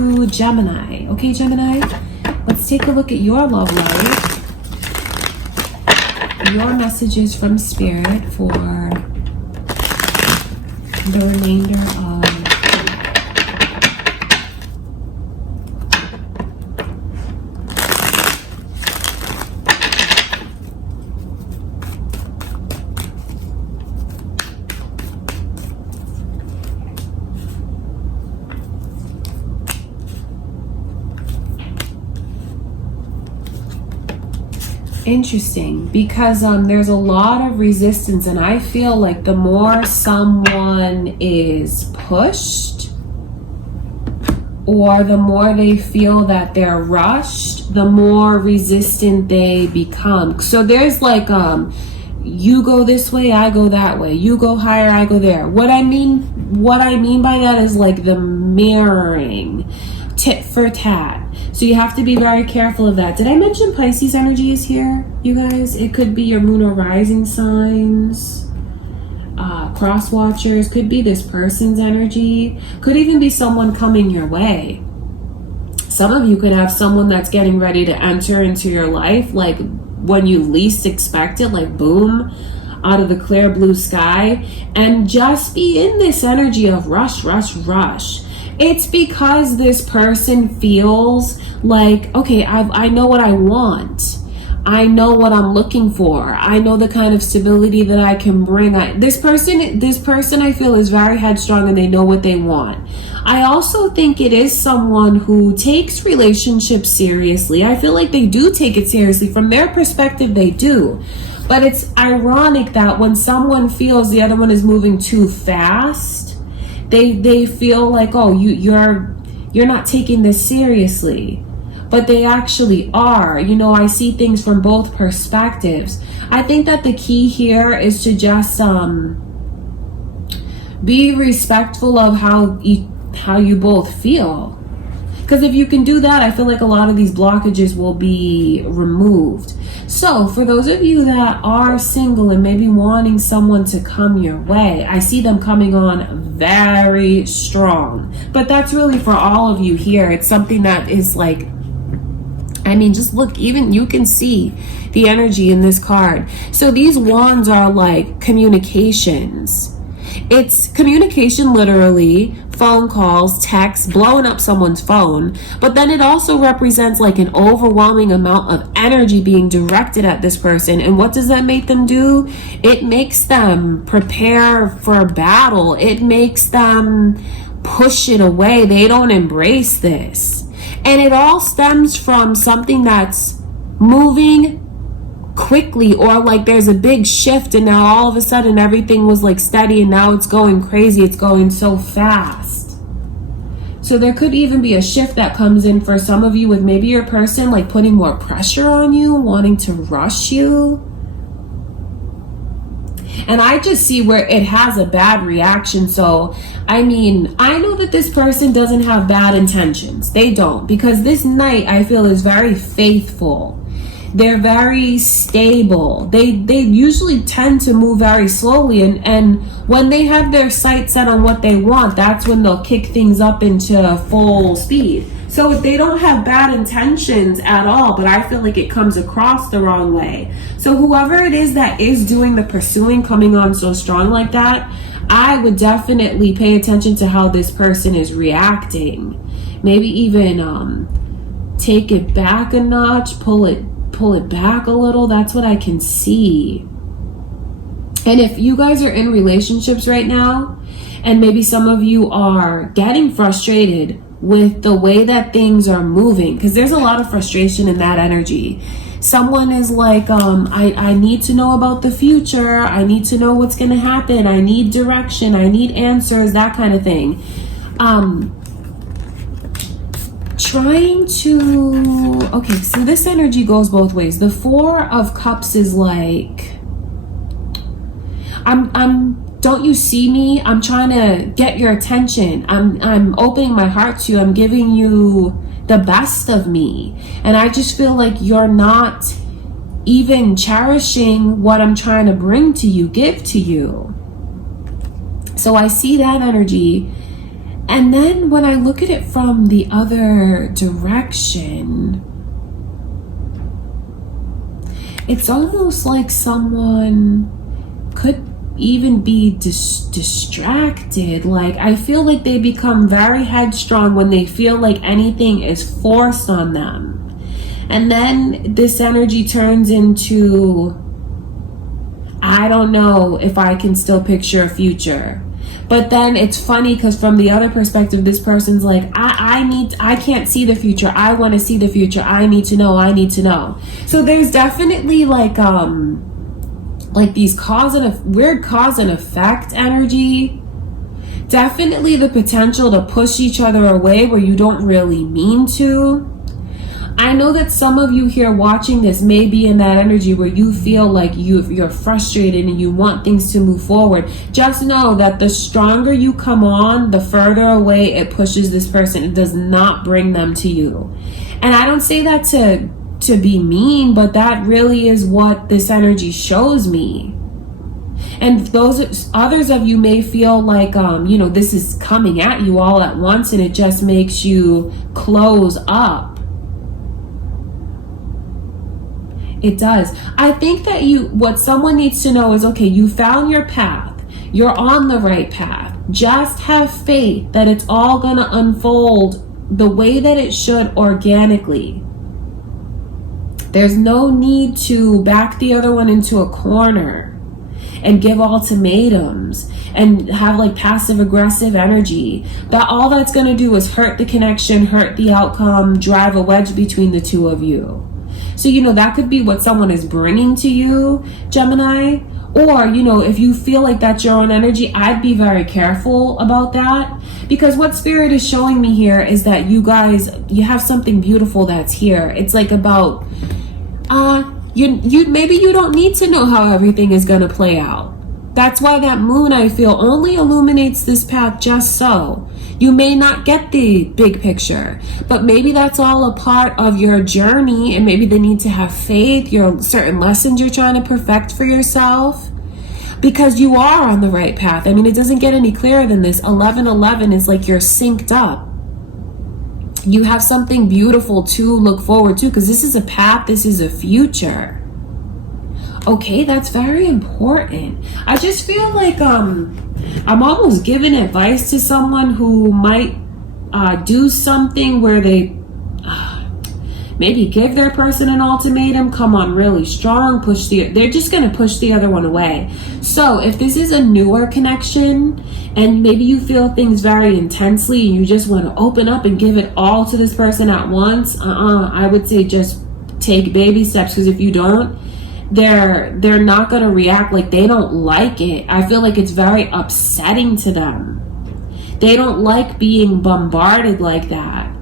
to Gemini. Okay, Gemini, let's take a look at your love life. Your messages from Spirit for the remainder of Interesting, because there's a lot of resistance, and I feel like the more someone is pushed or the more they feel that they're rushed, the more resistant they become. So there's like you go this way, I go that way, you go higher, I go there. What I mean by that is like the mirroring, tit for tat. So you have to be very careful of that. Did I mention Pisces energy is here, you guys? It could be your moon or rising signs, cross watchers, could be this person's energy, could even be someone coming your way. Some of you could have someone that's getting ready to enter into your life, like when you least expect it, like boom, out of the clear blue sky, and just be in this energy of rush, rush, rush. It's because this person feels like, okay, I know what I want. I know what I'm looking for. I know the kind of stability that I can bring. This person I feel is very headstrong, and they know what they want. I also think it is someone who takes relationships seriously. I feel like they do take it seriously. From their perspective, they do. But it's ironic that when someone feels the other one is moving too fast, they feel like, oh, you're not taking this seriously. But they actually are. You know, I see things from both perspectives. I think that the key here is to just be respectful of how you both feel. Because if you can do that, I feel like a lot of these blockages will be removed. So for those of you that are single and maybe wanting someone to come your way, I see them coming on very strong. But that's really for all of you here. It's something that is like, I mean, just look, even you can see the energy in this card. So these wands are like communications. It's communication, literally, phone calls, texts, blowing up someone's phone. But then it also represents like an overwhelming amount of energy being directed at this person. And what does that make them do? It makes them prepare for battle. It makes them push it away. They don't embrace this. And it all stems from something that's moving quickly, or like there's a big shift and now all of a sudden everything was like steady and now it's going crazy. It's going so fast. So there could even be a shift that comes in for some of you, with maybe your person like putting more pressure on you, wanting to rush you. And I just see where it has a bad reaction. So, I mean, I know that this person doesn't have bad intentions. They don't, because this Knight, I feel, is very faithful. They're very stable. They usually tend to move very slowly. And when they have their sights set on what they want, that's when they'll kick things up into full speed. So they don't have bad intentions at all, but I feel like it comes across the wrong way. So whoever it is that is doing the pursuing, coming on so strong like that, I would definitely pay attention to how this person is reacting. Maybe even take it back a notch, pull it back a little. That's what I can see. And if you guys are in relationships right now, and maybe some of you are getting frustrated with the way that things are moving, because there's a lot of frustration in that energy. Someone is like, I need to know about the future. I need to know what's going to happen. I need direction. I need answers, that kind of thing. Trying to, okay, so this energy goes both ways. The Four of Cups is like, don't you see me? I'm trying to get your attention. I'm opening my heart to you. I'm giving you the best of me. And I just feel like you're not even cherishing what I'm trying to bring to you, give to you. So I see that energy. And then when I look at it from the other direction, it's almost like someone could even be distracted. Like, I feel like they become very headstrong when they feel like anything is forced on them. And then this energy turns into, I don't know if I can still picture a future. But then it's funny because from the other perspective, this person's like, I can't see the future. I want to see the future. I need to know. So there's definitely like these weird cause and effect energy. Definitely the potential to push each other away where you don't really mean to. I know that some of you here watching this may be in that energy where you feel like you're frustrated and you want things to move forward. Just know that the stronger you come on, the further away it pushes this person. It does not bring them to you. And I don't say that to be mean, but that really is what this energy shows me. And those others of you may feel like, this is coming at you all at once and it just makes you close up. It does. I think that what someone needs to know is, okay, you found your path. You're on the right path. Just have faith that it's all going to unfold the way that it should organically. There's no need to back the other one into a corner and give ultimatums and have like passive aggressive energy. That all that's going to do is hurt the connection, hurt the outcome, drive a wedge between the two of you. So, that could be what someone is bringing to you, Gemini. Or, if you feel like that's your own energy, I'd be very careful about that. Because what Spirit is showing me here is that you have something beautiful that's here. It's like about, maybe you don't need to know how everything is going to play out. That's why that moon, I feel, only illuminates this path just so. You may not get the big picture, but maybe that's all a part of your journey, and maybe the need to have faith, your certain lessons you're trying to perfect for yourself, because you are on the right path. I mean, it doesn't get any clearer than this. 1111 is like you're synced up. You have something beautiful to look forward to, because this is a path, this is a future. Okay, that's very important. I just feel like I'm almost giving advice to someone who might do something where they maybe give their person an ultimatum, come on really strong, they're just going to push the other one away. So if this is a newer connection and maybe you feel things very intensely and you just want to open up and give it all to this person at once, I would say just take baby steps, because if you don't, they're not going to react like they don't like it. I feel like it's very upsetting to them. They don't like being bombarded like that,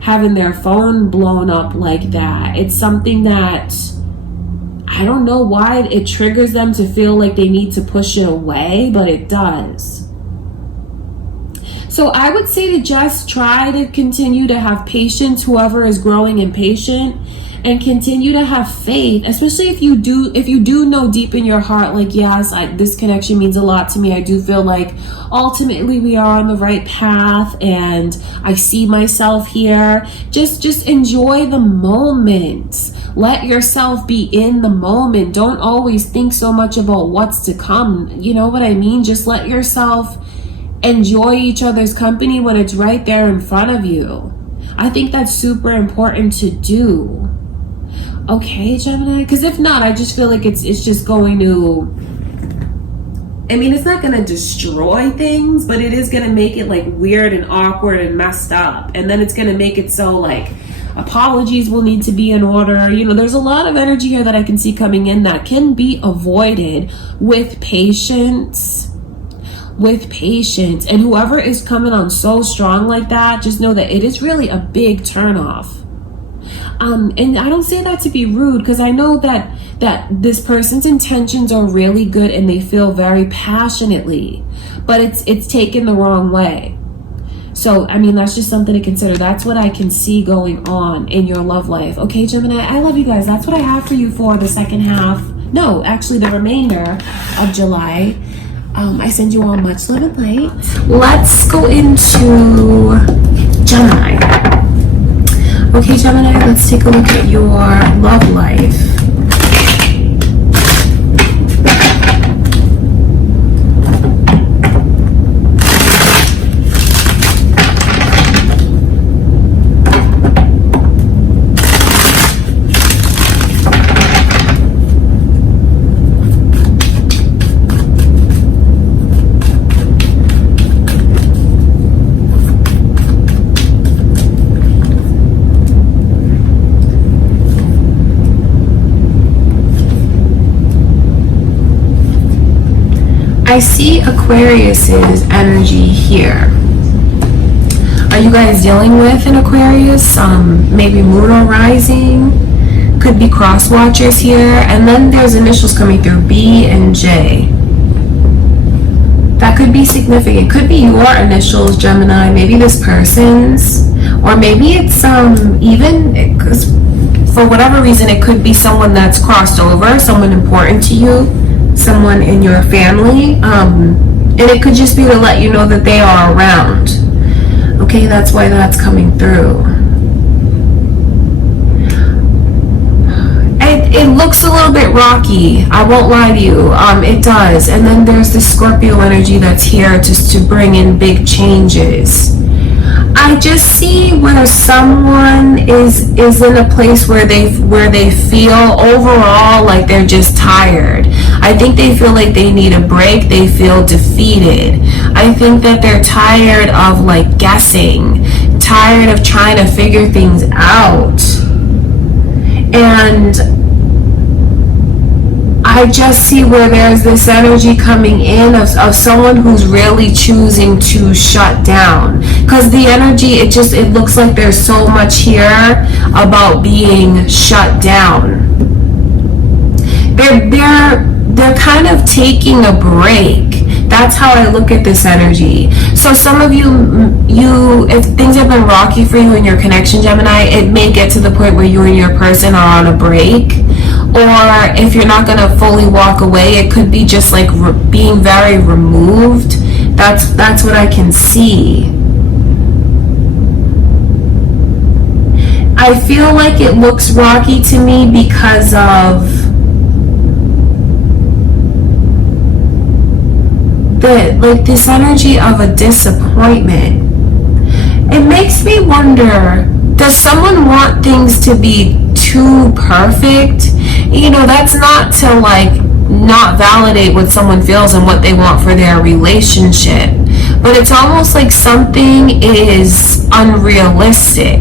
having their phone blown up like that. It's something that I don't know why it triggers them to feel like they need to push it away, but it does. So I would say to just try to continue to have patience, whoever is growing impatient, and continue to have faith, especially if you do know deep in your heart, like, yes, this connection means a lot to me. I do feel like ultimately we are on the right path and I see myself here. Just enjoy the moment. Let yourself be in the moment. Don't always think so much about what's to come. You know what I mean? Just let yourself enjoy each other's company when it's right there in front of you. I think that's super important to do. Okay, Gemini, because if not, I just feel like it's just going to, I mean, it's not going to destroy things, but it is going to make it like weird and awkward and messed up. And then it's going to make it so like apologies will need to be in order. There's a lot of energy here that I can see coming in that can be avoided with patience. And whoever is coming on so strong like that, just know that it is really a big turnoff. And I don't say that to be rude, because I know that this person's intentions are really good and they feel very passionately, but it's taken the wrong way. So, I mean, that's just something to consider. That's what I can see going on in your love life. Okay, Gemini, I love you guys. That's what I have for you for the second half. No, actually the remainder of July. I send you all much love and light. Let's go into Gemini. Okay, Gemini, let's take a look at your love life. I see Aquarius's energy here. Are you guys dealing with an Aquarius? Maybe moon or rising? Could be cross watchers here. And then there's initials coming through, B and J. That could be significant. Could be your initials, Gemini. Maybe this person's. Or maybe it's because for whatever reason, it could be someone that's crossed over, someone important to you, someone in your family, and it could just be to let you know that they are around. Okay, that's why that's coming through. It looks a little bit rocky, I won't lie to you. It does. And then there's the Scorpio energy that's here just to bring in big changes. I just see where someone is in a place where they feel overall like they're just tired. I think they feel like they need a break. They feel defeated. I think that they're tired of like guessing, tired of trying to figure things out. And I just see where there's this energy coming in of someone who's really choosing to shut down. Because the energy, it looks like there's so much here about being shut down. They're kind of taking a break. That's how I look at this energy. So some of you, if things have been rocky for you in your connection, Gemini, it may get to the point where you and your person are on a break. Or if you're not going to fully walk away, it could be just like being very removed. That's what I can see. I feel like it looks rocky to me because of this energy of a disappointment. It makes me wonder, does someone want things to be too perfect? You know, that's not to like not validate what someone feels and what they want for their relationship, but it's almost like something is unrealistic.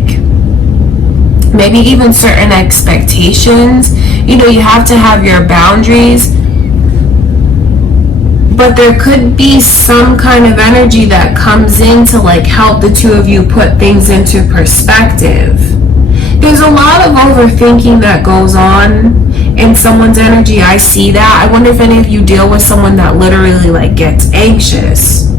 Maybe even certain expectations. You know, you have to have your boundaries, but there could be some kind of energy that comes in to like help the two of you put things into perspective. There's a lot of overthinking that goes on in someone's energy. I see that. I wonder if any of you deal with someone that literally like gets anxious.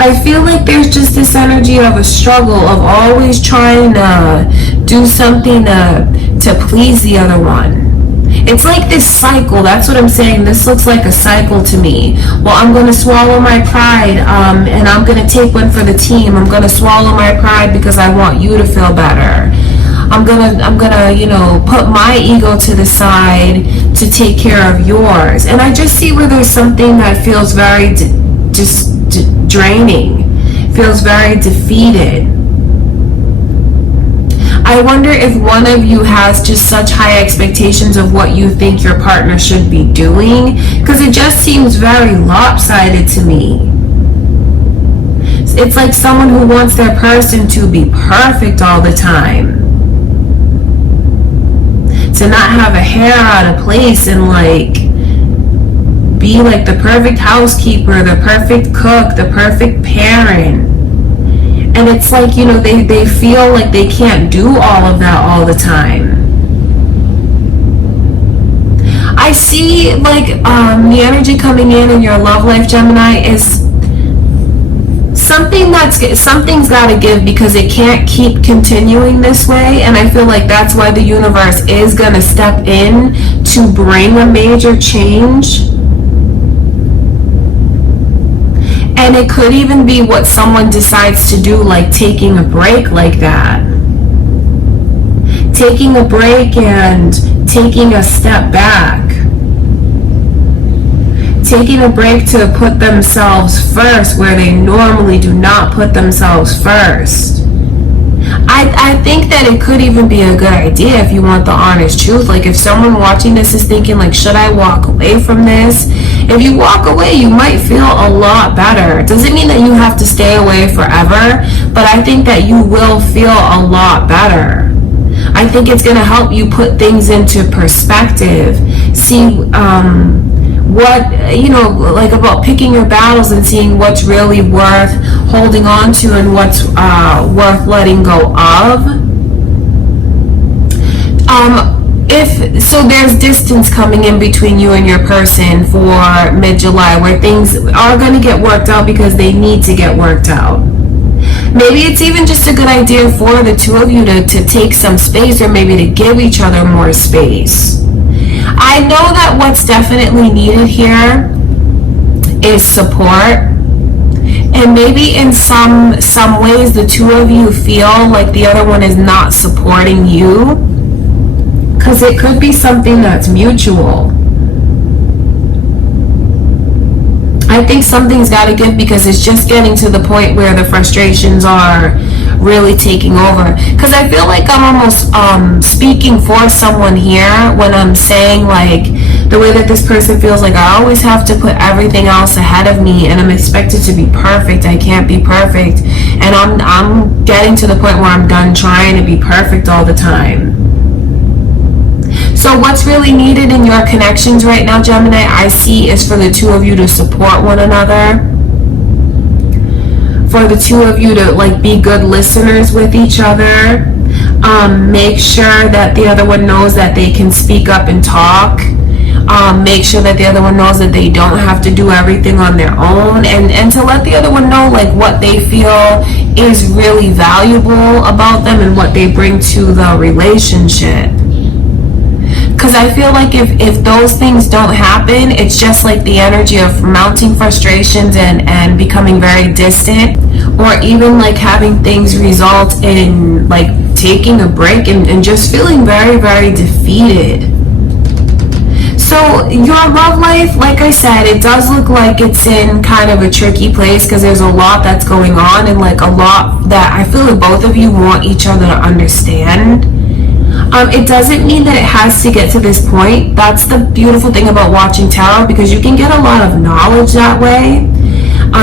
I feel like there's just this energy of a struggle of always trying to do something to please the other one. It's like this cycle. That's what I'm saying. This looks like a cycle to me. Well, I'm going to swallow my pride, and I'm going to take one for the team. I'm going to swallow my pride because I want you to feel better. I'm gonna, you know, put my ego to the side to take care of yours. And I just see where there's something that feels very draining, feels very defeated. I wonder if one of you has just such high expectations of what you think your partner should be doing, because it just seems very lopsided to me. It's like someone who wants their person to be perfect all the time, to not have a hair out of place and like be like the perfect housekeeper, the perfect cook, the perfect parent. And it's like, you know, they feel like they can't do all of that all the time. I see like the energy coming in your love life, Gemini, is something's got to give, because it can't keep continuing this way. And I feel like that's why the universe is going to step in to bring a major change. And it could even be what someone decides to do, like taking a break like that. Taking a break and taking a step back. Taking a break to put themselves first where they normally do not put themselves first. I think that it could even be a good idea if you want the honest truth. Like if someone watching this is thinking like, should I walk away from this? If you walk away, you might feel a lot better. It doesn't mean that you have to stay away forever, but I think that you will feel a lot better. I think it's going to help you put things into perspective. See, what, like about picking your battles and seeing what's really worth holding on to and what's worth letting go of. If so, there's distance coming in between you and your person for mid-July, where things are going to get worked out because they need to get worked out. Maybe it's even just a good idea for the two of you to take some space, or maybe to give each other more space. I know that what's definitely needed here is support. And maybe in some ways the two of you feel like the other one is not supporting you, because it could be something that's mutual. I think something's got to give, because it's just getting to the point where the frustrations are really taking over. Because I feel like I'm almost speaking for someone here when I'm saying like the way that this person feels like I always have to put everything else ahead of me, and I'm expected to be perfect. I can't be perfect, and I'm getting to the point where I'm done trying to be perfect all the time. So what's really needed in your connections right now, Gemini, I see, is for the two of you to support one another. For the two of you to like be good listeners with each other. Make sure that the other one knows that they can speak up and talk. Make sure that the other one knows that they don't have to do everything on their own, and to let the other one know like what they feel is really valuable about them and what they bring to the relationship. Because I feel like if those things don't happen, it's just like the energy of mounting frustrations and becoming very distant, or even like having things result in like taking a break and just feeling very, very defeated. So your love life, like I said, it does look like it's in kind of a tricky place, because there's a lot that's going on, and like a lot that I feel like both of you want each other to understand. It doesn't mean that it has to get to this point. That's the beautiful thing about watching tarot, because you can get a lot of knowledge that way.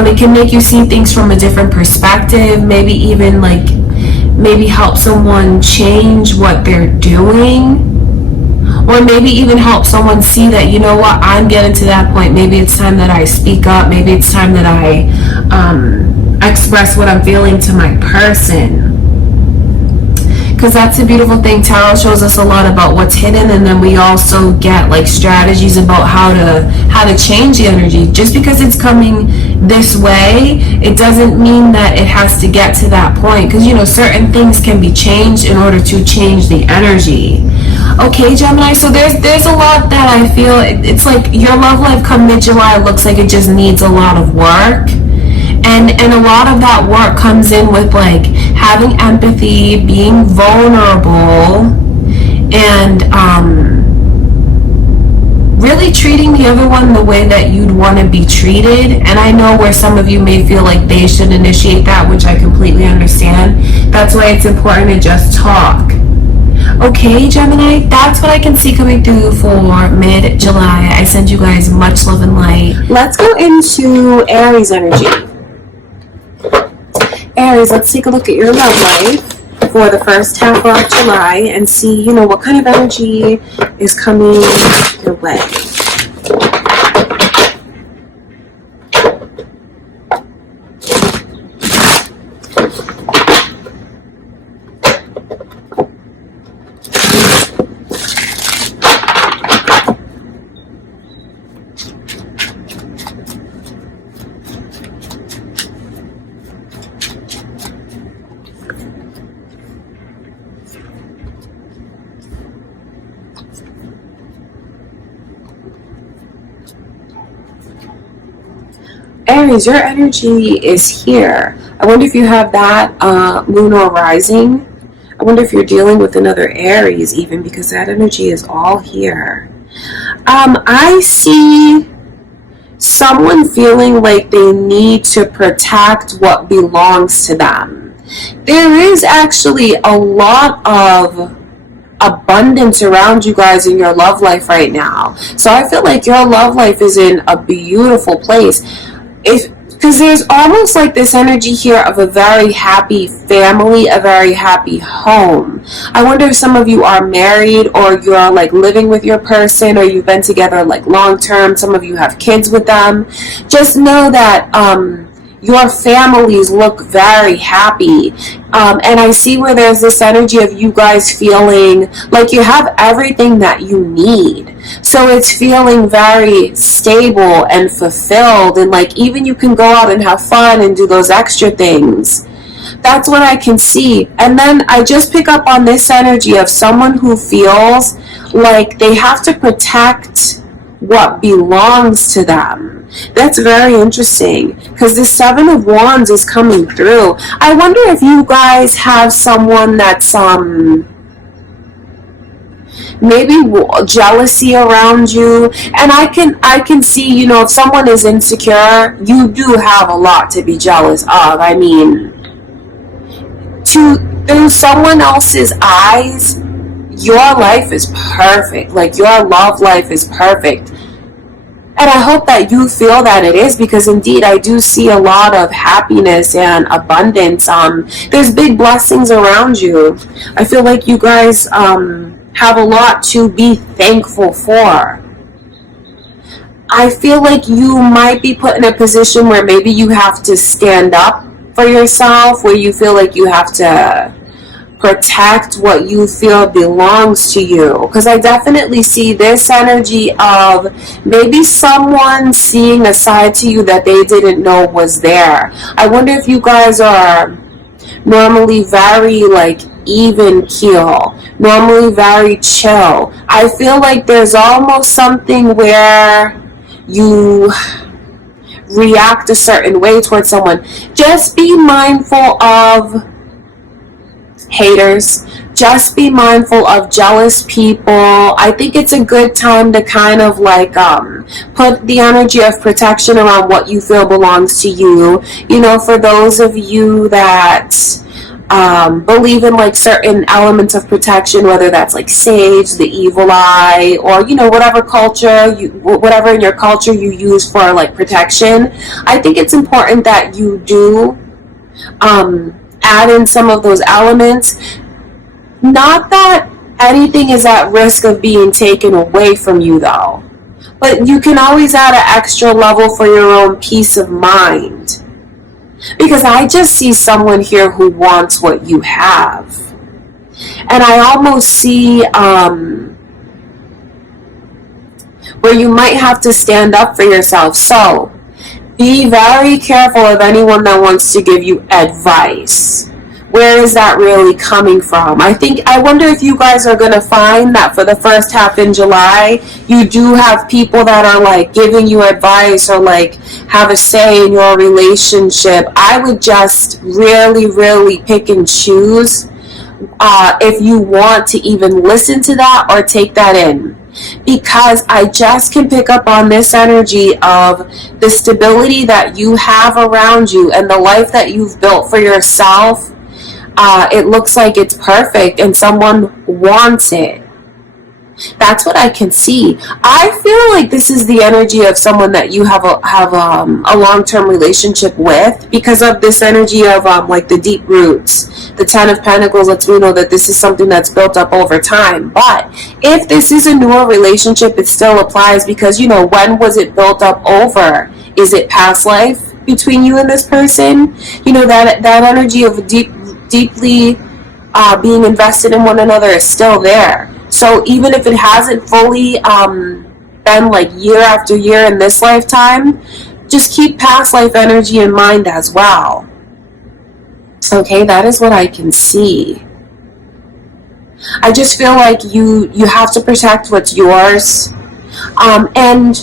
It can make you see things from a different perspective, maybe even like maybe help someone change what they're doing, or maybe even help someone see that, you know what, I'm getting to that point. Maybe it's time that I speak up. Maybe it's time that I express what I'm feeling to my person. Because that's a beautiful thing. Tarot shows us a lot about what's hidden, and then we also get like strategies about how to change the energy. Just because it's coming this way, it doesn't mean that it has to get to that point, because certain things can be changed in order to change the energy. Okay, Gemini, so there's a lot that I feel it's like your love life come mid-July looks like it just needs a lot of work. And a lot of that work comes in with like having empathy, being vulnerable, and really treating the other one the way that you'd want to be treated. And I know where some of you may feel like they should initiate that, which I completely understand. That's why it's important to just talk. Okay, Gemini, that's what I can see coming through for mid-July. I send you guys much love and light. Let's go into Aries energy. Aries, let's take a look at your love life for the first half of July and see, what kind of energy is coming your way. Aries, your energy is here. I wonder if you have that moon or rising. I wonder if you're dealing with another Aries even, because that energy is all here. I see someone feeling like they need to protect what belongs to them. There is actually a lot of abundance around you guys in your love life right now. So I feel like your love life is in a beautiful place. Because there's almost like this energy here of a very happy family, a very happy home. I wonder if some of you are married, or you're like living with your person, or you've been together like long term. Some of you have kids with them. Just know that your families look very happy. And I see where there's this energy of you guys feeling like you have everything that you need. So it's feeling very stable and fulfilled, and like even you can go out and have fun and do those extra things. That's what I can see. And then I just pick up on this energy of someone who feels like they have to protect what belongs to them. That's very interesting, because the Seven of Wands is coming through. I wonder if you guys have someone that's maybe jealousy around you. And I can see, you know, if someone is insecure, you do have a lot to be jealous of. I mean, through someone else's eyes, your life is perfect. Like, your love life is perfect. And I hope that you feel that it is, because indeed I do see a lot of happiness and abundance. There's big blessings around you. I feel like you guys have a lot to be thankful for. I feel like you might be put in a position where maybe you have to stand up for yourself, where you feel like you have to protect what you feel belongs to you. Because I definitely see this energy of maybe someone seeing a side to you that they didn't know was there. I wonder if you guys are normally very like even keel, normally very chill. I feel like there's almost something where you react a certain way towards someone. Just be mindful of haters. Just be mindful of jealous people. I think it's a good time to kind of like put the energy of protection around what you feel belongs to you. You know, for those of you that believe in like certain elements of protection, whether that's like sage, the evil eye, or you know, whatever in your culture you use for like protection. I think it's important that you do add in some of those elements. Not that anything is at risk of being taken away from you though, but you can always add an extra level for your own peace of mind. Because I just see someone here who wants what you have. And I almost see where you might have to stand up for yourself. So be very careful of anyone that wants to give you advice. Where is that really coming from? I wonder if you guys are going to find that for the first half in July, you do have people that are like giving you advice or like have a say in your relationship. I would just really, really pick and choose if you want to even listen to that or take that in. Because I just can pick up on this energy of the stability that you have around you and the life that you've built for yourself. It looks like it's perfect and someone wants it. That's what I can see. I feel like this is the energy of someone that you have a long-term relationship with, because of this energy of like the deep roots. The Ten of Pentacles lets me know that this is something that's built up over time. But if this is a newer relationship, it still applies, because you know, when was it built up over? Is it past life between you and this person? You know, that energy of deeply being invested in one another is still there. So even if it hasn't fully been like year after year in this lifetime, just keep past life energy in mind as well. Okay, that is what I can see. I just feel like you have to protect what's yours. And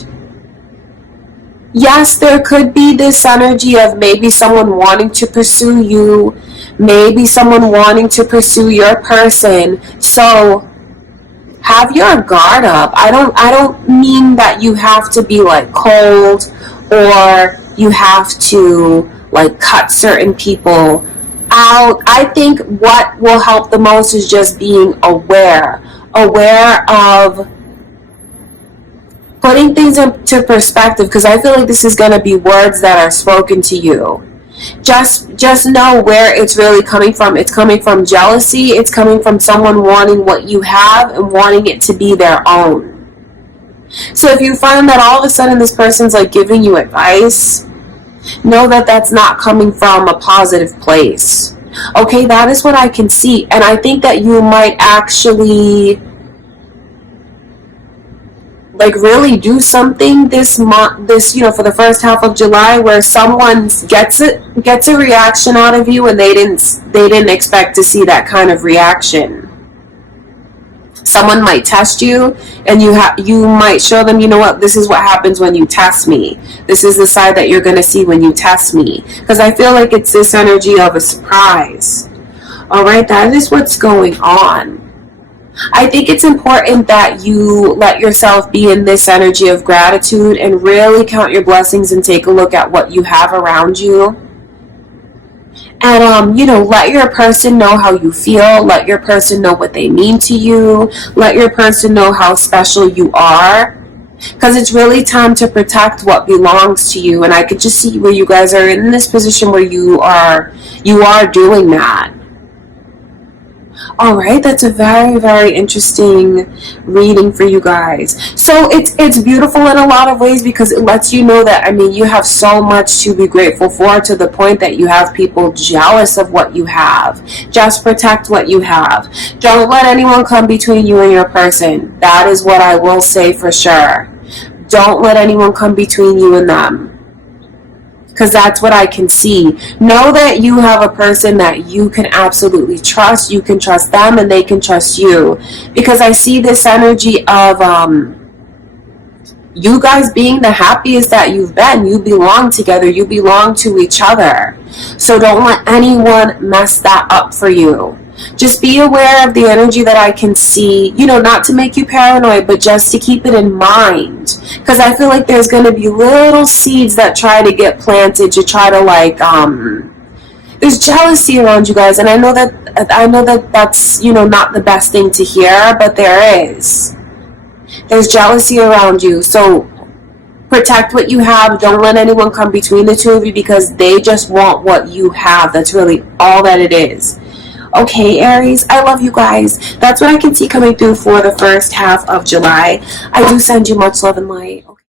yes, there could be this energy of maybe someone wanting to pursue you, maybe someone wanting to pursue your person. So have your guard up. I don't mean that you have to be like cold, or you have to like cut certain people out. I think what will help the most is just being aware of putting things into perspective, because I feel like this is going to be words that are spoken to you. Just know where it's really coming from. It's coming from jealousy. It's coming from someone wanting what you have and wanting it to be their own. So if you find that all of a sudden this person's like giving you advice, know that that's not coming from a positive place. Okay, that is what I can see. And I think that you might actually like really do something this month, for the first half of July, where someone gets a reaction out of you, and they didn't expect to see that kind of reaction. Someone might test you, and you might show them, you know what, this is what happens when you test me. This is the side that you're going to see when you test me. Because I feel like it's this energy of a surprise. All right, that is what's going on. I think it's important that you let yourself be in this energy of gratitude and really count your blessings and take a look at what you have around you. And, let your person know how you feel. Let your person know what they mean to you. Let your person know how special you are. Because it's really time to protect what belongs to you. And I could just see where you guys are in this position where you are doing that. All right, that's a very, very interesting reading for you guys. So it's beautiful in a lot of ways, because it lets you know that, you have so much to be grateful for, to the point that you have people jealous of what you have. Just protect what you have. Don't let anyone come between you and your person. That is what I will say for sure. Don't let anyone come between you and them. Because that's what I can see. Know that you have a person that you can absolutely trust. You can trust them, and they can trust you. Because I see this energy of you guys being the happiest that you've been. You belong together. You belong to each other. So don't let anyone mess that up for you. Just be aware of the energy that I can see, not to make you paranoid, but just to keep it in mind. Because I feel like there's going to be little seeds that try to get planted to try to there's jealousy around you guys. And I know that that's, not the best thing to hear, but there's jealousy around you. So protect what you have. Don't let anyone come between the two of you, because they just want what you have. That's really all that it is. Okay, Aries, I love you guys. That's what I can see coming through for the first half of July. I do send you much love and light.